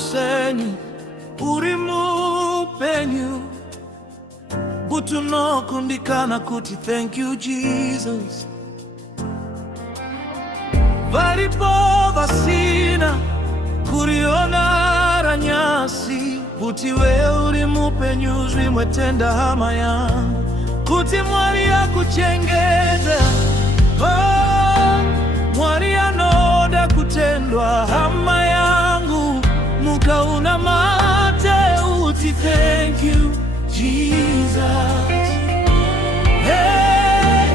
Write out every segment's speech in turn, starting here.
kusenyi uri mupenyu butunokundikana kuti thank you Jesus. Varipo vasina kuriona ranyasi buti wewe uri mupenyu zvimwetenda hama yangu kuti Mwari akuchengeta. Mwari anoda kutendwa hama yangu mukauna mate uti thank you Jesus. Hey,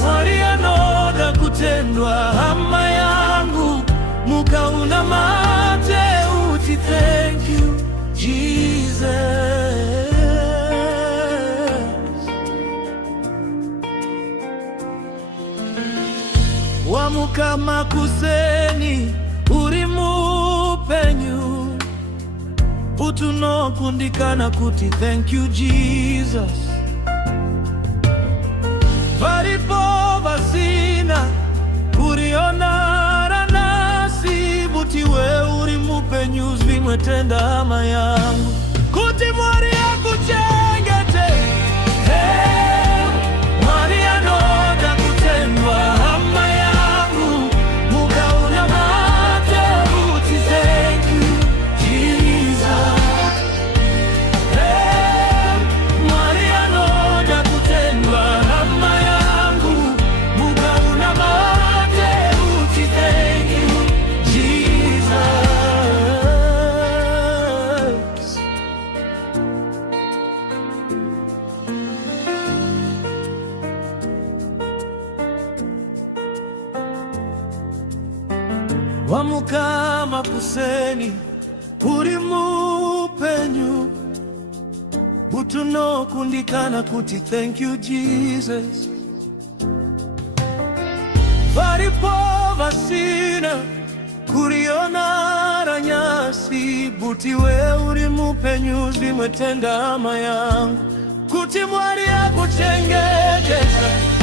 Mwari anoda kutendwa hama yangu mukauna mate uti thank you Jesus. Wamukama kuseni uri mupenyu butunokundikana kuti thank you Jesus. Varipo vasina kurionara nasi buti we uri mupenyu zvimwetenda hama yangu kuti Mwari akuchengete. Hey, Mwari anoda kutendwa hama yangu mukauna mate uti thank you Jesus. Hey, Mwari anoda kutendwa hama yangu mukauna mate uti thank you Jesus. Wamukama kuseni uri mupenyu butunokundikana kuti thank you Jesus. Varipo vasina kuriona ranyasi buti we uri mupenyu zvimwetenda hama yangu kuti Mwari akuchengeta.